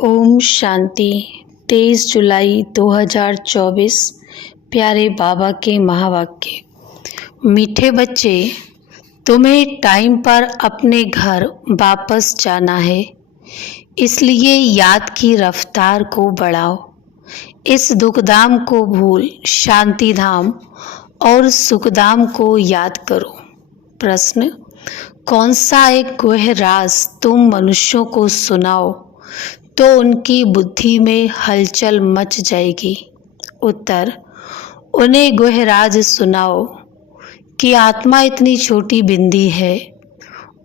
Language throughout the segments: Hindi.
ओम शांति। 23 जुलाई 2024। प्यारे बाबा के महावाक्य। मीठे बच्चे, तुम्हें टाइम पर अपने घर वापस जाना है, इसलिए याद की रफ्तार को बढ़ाओ। इस दुखधाम को भूल शांति धाम और सुखधाम को याद करो। प्रश्न: कौन सा एक गुह्य राज तुम मनुष्यों को सुनाओ तो उनकी बुद्धि में हलचल मच जाएगी? उत्तर: उन्हें गुह्य राज सुनाओ कि आत्मा इतनी छोटी बिंदी है,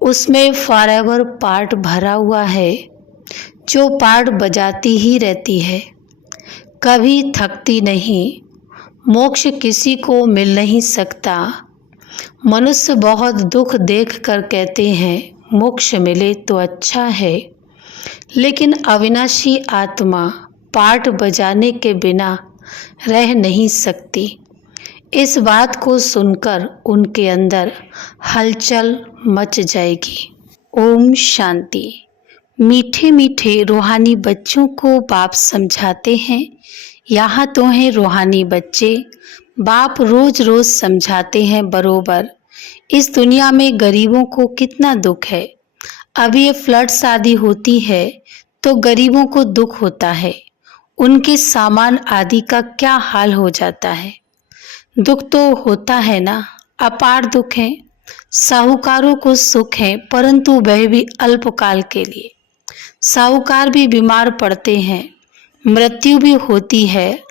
उसमें फॉरएवर पार्ट भरा हुआ है, जो पार्ट बजाती ही रहती है, कभी थकती नहीं। मोक्ष किसी को मिल नहीं सकता। मनुष्य बहुत दुख देख कर कहते हैं मोक्ष मिले तो अच्छा है, लेकिन अविनाशी आत्मा पार्ट बजाने के बिना रह नहीं सकती। इस बात को सुनकर उनके अंदर हलचल मच जाएगी। ओम शांति। मीठे मीठे रूहानी बच्चों को बाप समझाते हैं। यहाँ तो हैं रूहानी बच्चे, बाप रोज रोज समझाते हैं बरोबर। इस दुनिया में गरीबों को कितना दुख है। अभी ये फ्लड शादी होती है तो गरीबों को दुख होता है, उनके सामान आदि का क्या हाल हो जाता है। दुख तो होता है ना, अपार दुख है। साहूकारों को सुख है, परंतु वह भी अल्पकाल के लिए। साहूकार भी बीमार पड़ते हैं, मृत्यु भी होती है।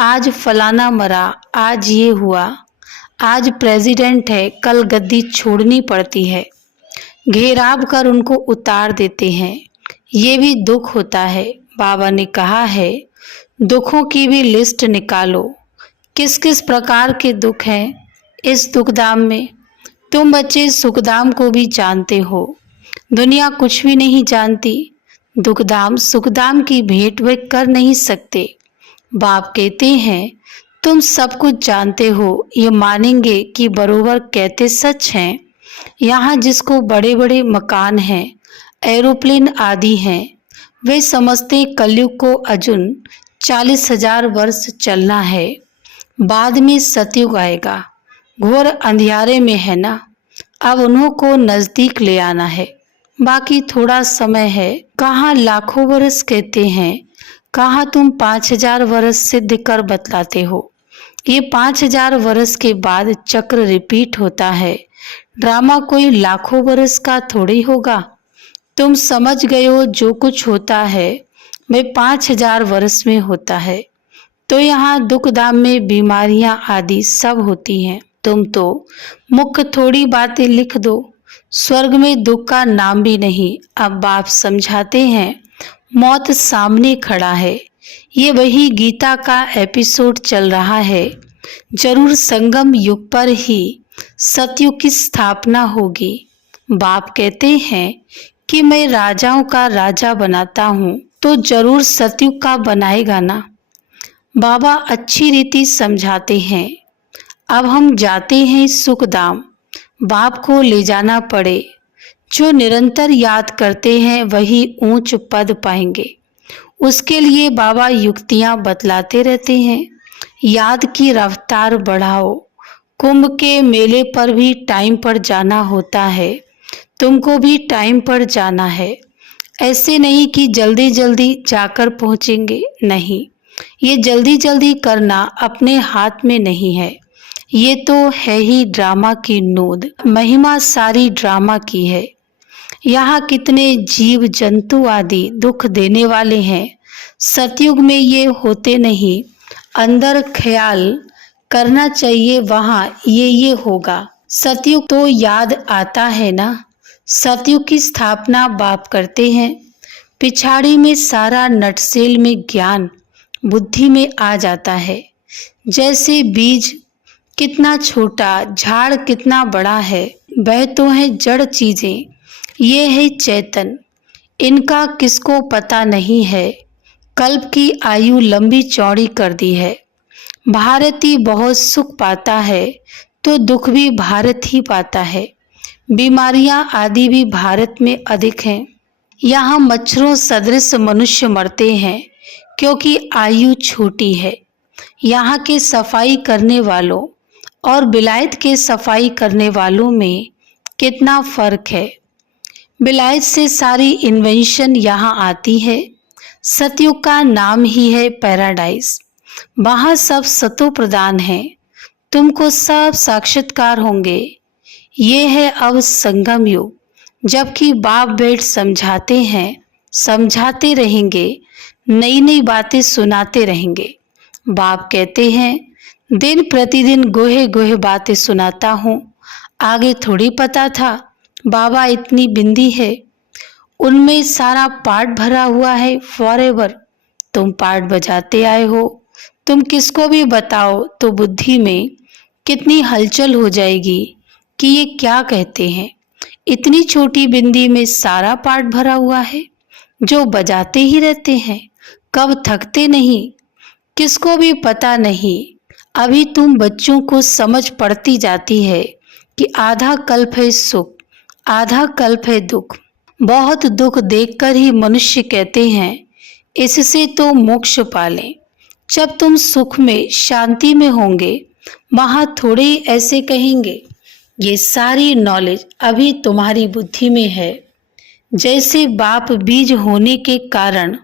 आज फलाना मरा, आज ये हुआ, आज प्रेसिडेंट है, कल गद्दी छोड़नी पड़ती है। घेराव कर उनको उतार देते हैं, ये भी दुख होता है। बाबा ने कहा है दुखों की भी लिस्ट निकालो, किस किस प्रकार के दुख हैं इस दुखधाम में। तुम बच्चे सुखधाम को भी जानते हो, दुनिया कुछ भी नहीं जानती। दुखधाम सुखधाम की भेंट वे कर नहीं सकते। बाप कहते हैं तुम सब कुछ जानते हो, ये मानेंगे कि बरोबर कहते सच हैं। यहाँ जिसको बड़े बड़े मकान हैं, एरोप्लेन आदि हैं, वे समझते कलयुग को अजुन 40,000 वर्ष चलना है, बाद में सतयुग आएगा। घोर अंधियारे में है ना, अब उन्हों को नजदीक ले आना है। बाकी थोड़ा समय है। कहाँ लाखों वर्ष कहते हैं, कहाँ तुम 5,000 वर्ष सिद्ध कर बतलाते हो। ये 5,000 वर्ष के बाद चक्र रिपीट होता है। ड्रामा कोई लाखों वर्ष का थोड़ी होगा। तुम समझ गए हो जो कुछ होता है वह 5,000 वर्ष में होता है। तो यहाँ दुखधाम में बीमारियां आदि सब होती हैं। तुम तो मुख्य थोड़ी बातें लिख दो, स्वर्ग में दुख का नाम भी नहीं। अब बाप समझाते हैं मौत सामने खड़ा है। ये वही गीता का एपिसोड चल रहा है। जरूर संगम युग पर ही सतयुग की स्थापना होगी। बाप कहते हैं कि मैं राजाओं का राजा बनाता हूँ, तो जरूर सतयुग का बनाएगा ना। बाबा अच्छी रीति समझाते हैं। अब हम जाते हैं सुखधाम। बाप को ले जाना पड़े। जो निरंतर याद करते हैं वही ऊंच पद पाएंगे। उसके लिए बाबा युक्तियां बतलाते रहते हैं। याद की रफ्तार बढ़ाओ। कुंभ के मेले पर भी टाइम पर जाना होता है, तुमको भी टाइम पर जाना है। ऐसे नहीं कि जल्दी जल्दी जाकर पहुंचेंगे, नहीं। ये जल्दी जल्दी करना अपने हाथ में नहीं है। ये तो है ही ड्रामा की नोद। महिमा सारी ड्रामा की है। यहाँ कितने जीव जंतु आदि दुख देने वाले हैं। सतयुग में ये होते नहीं। अंदर ख्याल करना चाहिए वहाँ ये होगा। सतयुग तो याद आता है ना। सतयुग की स्थापना बाप करते हैं। पिछाड़ी में सारा नटसेल में ज्ञान बुद्धि में आ जाता है। जैसे बीज कितना छोटा, झाड़ कितना बड़ा है, वह तो है जड़ चीजें, ये है चेतन। इनका किसको पता नहीं है। कल्प की आयु लंबी चौड़ी कर दी है। भारती बहुत सुख पाता है तो दुख भी भारत ही पाता है। बीमारियां आदि भी भारत में अधिक हैं। यहाँ मच्छरों सदृश मनुष्य मरते हैं क्योंकि आयु छोटी है। यहाँ के सफाई करने वालों और बिलायत के सफाई करने वालों में कितना फर्क है। बिलायत से सारी इन्वेंशन यहाँ आती है। सतयुग का नाम ही है पैराडाइज। वहाँ सब सतो प्रदान है। तुमको सब साक्षात्कार होंगे। ये है अब संगम युग, जबकि बाप बेट समझाते हैं, समझाते रहेंगे, नई नई बातें सुनाते रहेंगे। बाप कहते हैं दिन प्रतिदिन गोहे गोहे बातें सुनाता हूँ। आगे थोड़ी पता था बाबा इतनी बिंदी है, उनमें सारा पार्ट भरा हुआ है फॉरएवर। तुम पार्ट बजाते आए हो। तुम किसको भी बताओ तो बुद्धि में कितनी हलचल हो जाएगी कि ये क्या कहते हैं। इतनी छोटी बिंदी में सारा पार्ट भरा हुआ है, जो बजाते ही रहते हैं, कब थकते नहीं, किसको भी पता नहीं। अभी तुम बच्चों को समझ पड़ती जाती है कि आधा कल्प है सुख, आधा कल्प है दुख। बहुत दुख देखकर ही मनुष्य कहते हैं इससे तो मोक्ष पालें। जब तुम सुख में शांति में होंगे, वहां थोड़े ही ऐसे कहेंगे। ये सारी नॉलेज अभी तुम्हारी बुद्धि में है। जैसे बाप बीज होने के कारण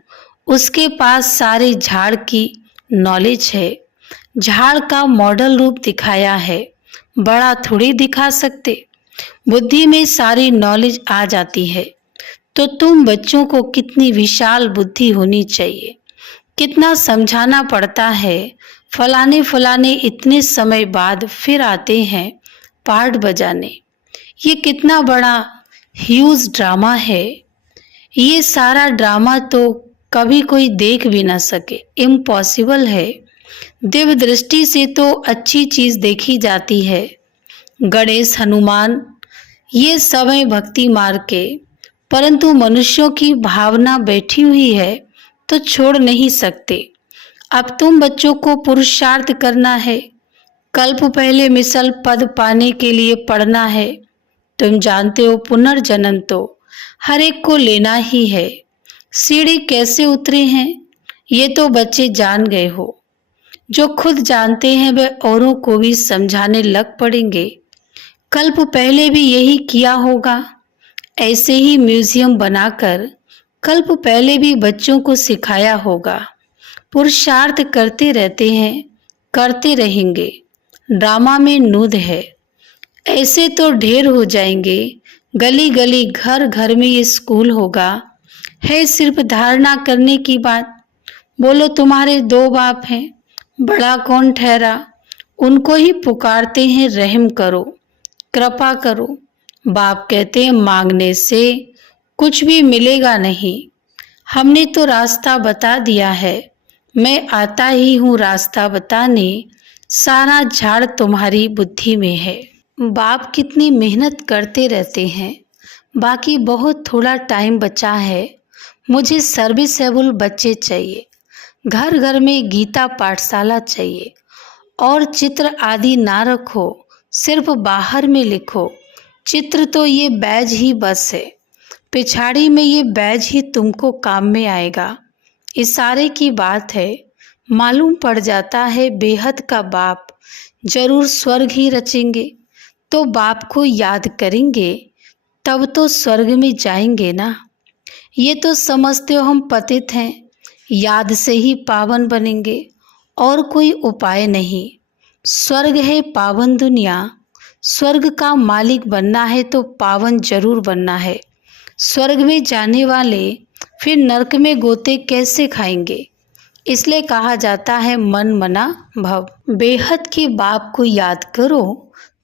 उसके पास सारे झाड़ की नॉलेज है, झाड़ का मॉडल रूप दिखाया है, बड़ा थोड़ी दिखा सकते। बुद्धि में सारी नॉलेज आ जाती है तो तुम बच्चों को कितनी विशाल बुद्धि होनी चाहिए। कितना समझाना पड़ता है। फलाने फलाने इतने समय बाद फिर आते हैं पार्ट बजाने। ये कितना बड़ा ह्यूज ड्रामा है। ये सारा ड्रामा तो कभी कोई देख भी ना सके, इम्पॉसिबल है। दिव्य दृष्टि से तो अच्छी चीज देखी जाती है। गणेश, हनुमान, ये समय भक्ति मार्ग के, परंतु मनुष्यों की भावना बैठी हुई है तो छोड़ नहीं सकते। अब तुम बच्चों को पुरुषार्थ करना है। कल्प पहले मिसल पद पाने के लिए पढ़ना है। तुम जानते हो पुनर्जन्म तो हर एक को लेना ही है। सीढ़ी कैसे उतरे हैं ये तो बच्चे जान गए हो। जो खुद जानते हैं वे औरों को भी समझाने लग पड़ेंगे। कल्प पहले भी यही किया होगा। ऐसे ही म्यूजियम बनाकर कल्प पहले भी बच्चों को सिखाया होगा। पुरुषार्थ करते रहते हैं, करते रहेंगे। ड्रामा में नूद है। ऐसे तो ढेर हो जाएंगे। गली गली घर घर में ये स्कूल होगा। है सिर्फ धारणा करने की बात। बोलो तुम्हारे दो बाप हैं, बड़ा कौन ठहरा? उनको ही पुकारते हैं रहम करो, कृपा करो। बाप कहते हैं मांगने से कुछ भी मिलेगा नहीं। हमने तो रास्ता बता दिया है। मैं आता ही हूँ रास्ता बताने। सारा झाड़ तुम्हारी बुद्धि में है। बाप कितनी मेहनत करते रहते हैं। बाकी बहुत थोड़ा टाइम बचा है। मुझे सर्विसेबल बच्चे चाहिए। घर घर में गीता पाठशाला चाहिए। और चित्र आदि ना रखो, सिर्फ बाहर में लिखो। चित्र तो ये बैज ही बस है। पिछाड़ी में ये बैज ही तुमको काम में आएगा। इशारे की बात है। मालूम पड़ जाता है बेहद का बाप जरूर स्वर्ग ही रचेंगे। तो बाप को याद करेंगे तब तो स्वर्ग में जाएंगे ना। ये तो समझते हो हम पतित हैं, याद से ही पावन बनेंगे और कोई उपाय नहीं। स्वर्ग है पावन दुनिया। स्वर्ग का मालिक बनना है तो पावन जरूर बनना है। स्वर्ग में जाने वाले फिर नरक में गोते कैसे खाएंगे? इसलिए कहा जाता है मन मना भव। बेहद के बाप को याद करो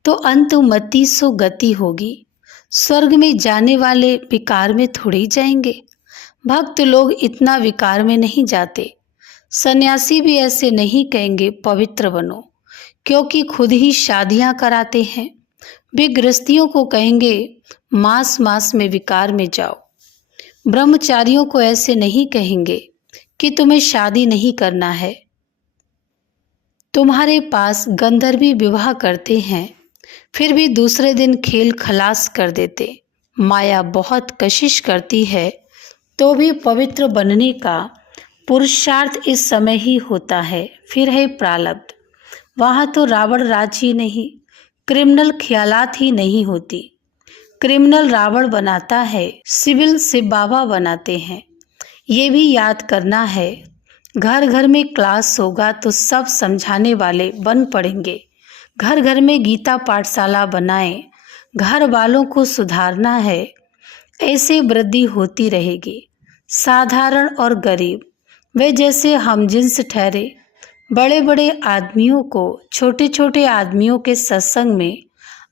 तो अंतुमति सो गति होगी। स्वर्ग में जाने वाले विकार में थोड़ी जाएंगे। भक्त लोग इतना विकार में नहीं जाते। सन्यासी भी ऐसे नहीं कहेंगे पवित्र बनो, क्योंकि खुद ही शादियां कराते हैं। वे गृहस्थियों को कहेंगे मास मास में विकार में जाओ। ब्रह्मचारियों को ऐसे नहीं कहेंगे कि तुम्हें शादी नहीं करना है। तुम्हारे पास गंधर्वी विवाह करते हैं, फिर भी दूसरे दिन खेल खलास कर देते। माया बहुत कशिश करती है तो भी पवित्र बनने का पुरुषार्थ इस समय ही होता है। फिर है प्रारब्ध। वहाँ तो रावण राज ही नहीं, क्रिमिनल ख्यालात ही नहीं होती। क्रिमिनल रावण बनाता है, सिविल से बाबा बनाते हैं। ये भी याद करना है। घर घर में क्लास होगा तो सब समझाने वाले बन पड़ेंगे। घर घर में गीता पाठशाला बनाएं, घर वालों को सुधारना है। ऐसे वृद्धि होती रहेगी। साधारण और गरीब वे जैसे हम जिन्स ठहरे। बड़े बड़े आदमियों को छोटे छोटे आदमियों के सत्संग में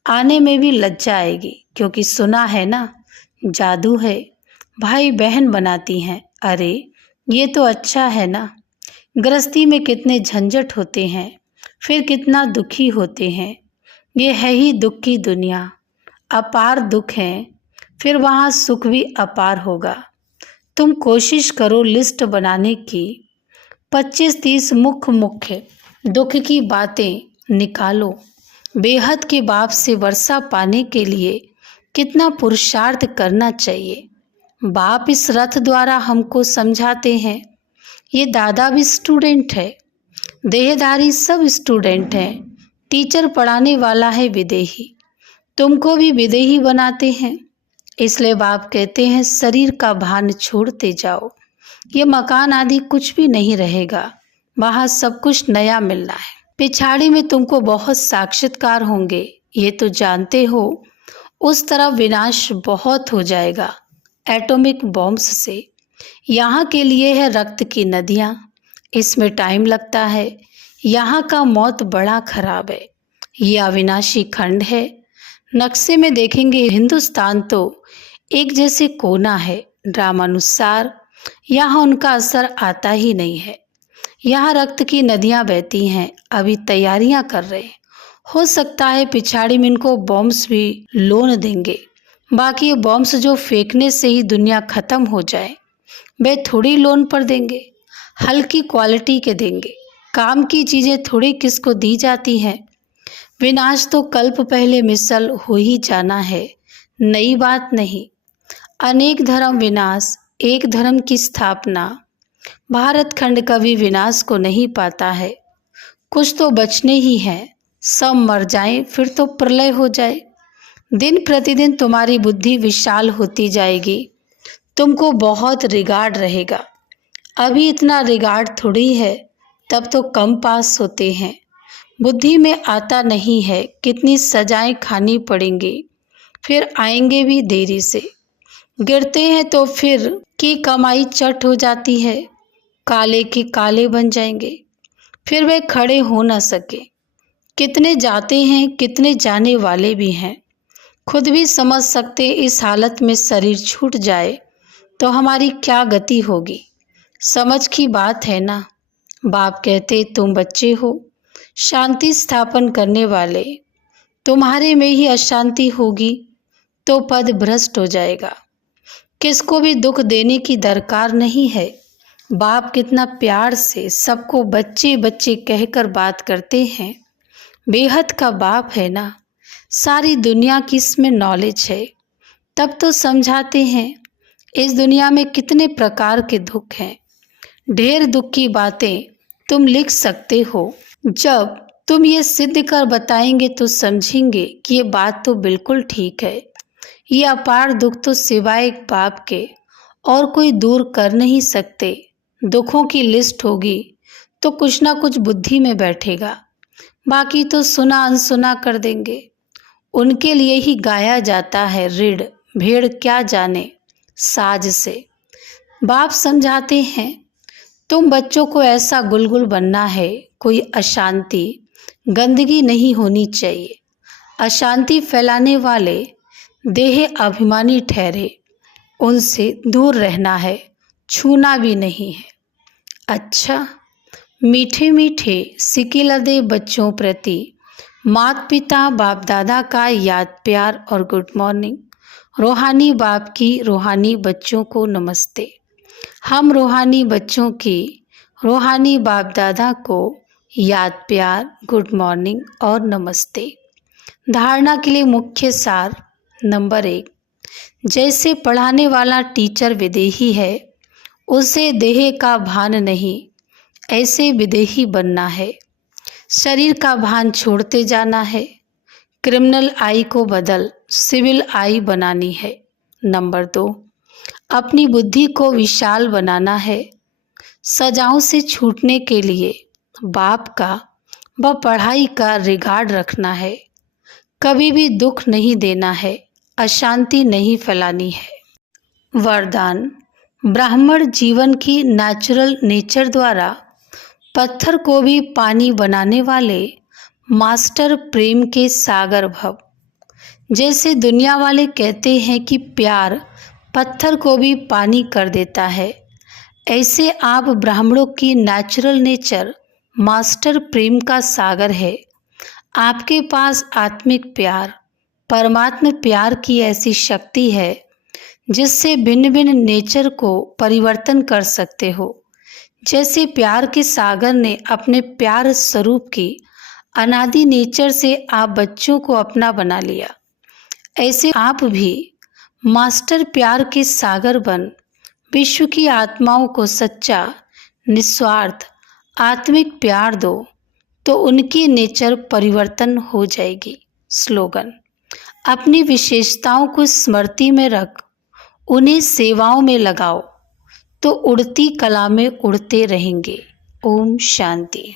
आने में भी लज्जा आएगी, क्योंकि सुना है ना, जादू है, भाई बहन बनाती हैं। अरे ये तो अच्छा है ना। गृहस्थी में कितने झंझट होते हैं, फिर कितना दुखी होते हैं। ये है ही दुख की दुनिया। अपार दुख है, फिर वहाँ सुख भी अपार होगा। तुम कोशिश करो लिस्ट बनाने की। 25-30 मुख्य दुख की बातें निकालो। बेहद के बाप से वर्षा पाने के लिए कितना पुरुषार्थ करना चाहिए। बाप इस रथ द्वारा हमको समझाते हैं। ये दादा भी स्टूडेंट है, देहधारी सब स्टूडेंट हैं। टीचर पढ़ाने वाला है विदेही, तुमको भी विदेही बनाते हैं। इसलिए बाप कहते हैं शरीर का भान छोड़ते जाओ। ये मकान आदि कुछ भी नहीं रहेगा, वहाँ सब कुछ नया मिलना है। पिछाड़ी में तुमको बहुत साक्षात्कार होंगे, ये तो जानते हो। उस तरफ विनाश बहुत हो जाएगा एटॉमिक बॉम्ब्स से। यहाँ के लिए है रक्त की नदियाँ, इसमें टाइम लगता है। यहाँ का मौत बड़ा खराब है। ये अविनाशी खंड है। नक्शे में देखेंगे हिंदुस्तान तो एक जैसे कोना है। ड्रामानुसार यहाँ उनका असर आता ही नहीं है। यहाँ रक्त की नदियाँ बहती हैं। अभी तैयारियाँ कर रहे हैं। हो सकता है पिछाड़ी में इनको बॉम्ब्स भी लोन देंगे। बाकी ये बॉम्ब्स जो फेंकने से ही दुनिया खत्म हो जाए, वे थोड़ी लोन पर देंगे, हल्की क्वालिटी के देंगे। काम की चीज़ें थोड़ी किसको दी जाती हैं। विनाश तो कल्प पहले मिसल हो ही जाना है, नई बात नहीं। अनेक धर्म विनाश, एक धर्म की स्थापना। भारत खंड कभी विनाश को नहीं पाता है। कुछ तो बचने ही हैं। सब मर जाएं फिर तो प्रलय हो जाए। दिन प्रतिदिन तुम्हारी बुद्धि विशाल होती जाएगी। तुमको बहुत रिगार्ड रहेगा। अभी इतना रिगार्ड थोड़ी है, तब तो कम पास होते हैं। बुद्धि में आता नहीं है। कितनी सजाएं खानी पड़ेंगी, फिर आएंगे भी देरी से। गिरते हैं तो फिर की कमाई चट हो जाती है। काले के काले बन जाएंगे, फिर वे खड़े हो न सके। कितने जाते हैं, कितने जाने वाले भी हैं। खुद भी समझ सकते इस हालत में शरीर छूट जाए तो हमारी क्या गति होगी। समझ की बात है ना। बाप कहते तुम बच्चे हो, शांति स्थापन करने वाले। तुम्हारे में ही अशांति होगी तो पद भ्रष्ट हो जाएगा। किसको भी दुख देने की दरकार नहीं है। बाप कितना प्यार से सबको बच्चे बच्चे कहकर बात करते हैं। बेहद का बाप है ना। सारी दुनिया की इसमें नॉलेज है, तब तो समझाते हैं। इस दुनिया में कितने प्रकार के दुख हैं। ढेर दुख की बातें तुम लिख सकते हो। जब तुम ये सिद्ध कर बताएंगे तो समझेंगे कि ये बात तो बिल्कुल ठीक है। ये अपार दुख तो सिवाय एक बाप के और कोई दूर कर नहीं सकते। दुखों की लिस्ट होगी तो कुछ ना कुछ बुद्धि में बैठेगा, बाकी तो सुना अनसुना कर देंगे। उनके लिए ही गाया जाता है ऋण भेड़ क्या जाने साज से। बाप समझाते हैं तुम बच्चों को ऐसा गुलगुल बनना है, कोई अशांति गंदगी नहीं होनी चाहिए। अशांति फैलाने वाले देह अभिमानी ठहरे, उनसे दूर रहना है, छूना भी नहीं है। अच्छा, मीठे मीठे सिकिलदे बच्चों प्रति माता पिता बाप दादा का याद प्यार और गुड मॉर्निंग। रूहानी बाप की रूहानी बच्चों को नमस्ते। हम रूहानी बच्चों की रूहानी बाप दादा को याद प्यार गुड मॉर्निंग और नमस्ते। धारणा के लिए मुख्य सार नंबर 1, जैसे पढ़ाने वाला टीचर विदेही है, उसे देह का भान नहीं, ऐसे विदेही बनना है। शरीर का भान छोड़ते जाना है। क्रिमिनल आई को बदल सिविल आई बनानी है। नंबर 2, अपनी बुद्धि को विशाल बनाना है। सजाओं से छूटने के लिए बाप का व पढ़ाई का रिगार्ड रखना है। कभी भी दुख नहीं देना है, अशांति नहीं फैलानी है। वरदान, ब्राह्मण जीवन की नेचुरल नेचर द्वारा पत्थर को भी पानी बनाने वाले मास्टर प्रेम के सागर भव। जैसे दुनिया वाले कहते हैं कि प्यार पत्थर को भी पानी कर देता है, ऐसे आप ब्राह्मणों की नेचुरल नेचर मास्टर प्रेम का सागर है। आपके पास आत्मिक प्यार, परमात्मा प्यार की ऐसी शक्ति है जिससे भिन्न भिन्न नेचर को परिवर्तन कर सकते हो। जैसे प्यार के सागर ने अपने प्यार स्वरूप की अनादि नेचर से आप बच्चों को अपना बना लिया, ऐसे आप भी मास्टर प्यार के सागर बन विश्व की आत्माओं को सच्चा निस्वार्थ आत्मिक प्यार दो, तो उनकी नेचर परिवर्तन हो जाएगी। स्लोगन, अपनी विशेषताओं को स्मृति में रख उन्हें सेवाओं में लगाओ, तो उड़ती कला में उड़ते रहेंगे। ओम शांति।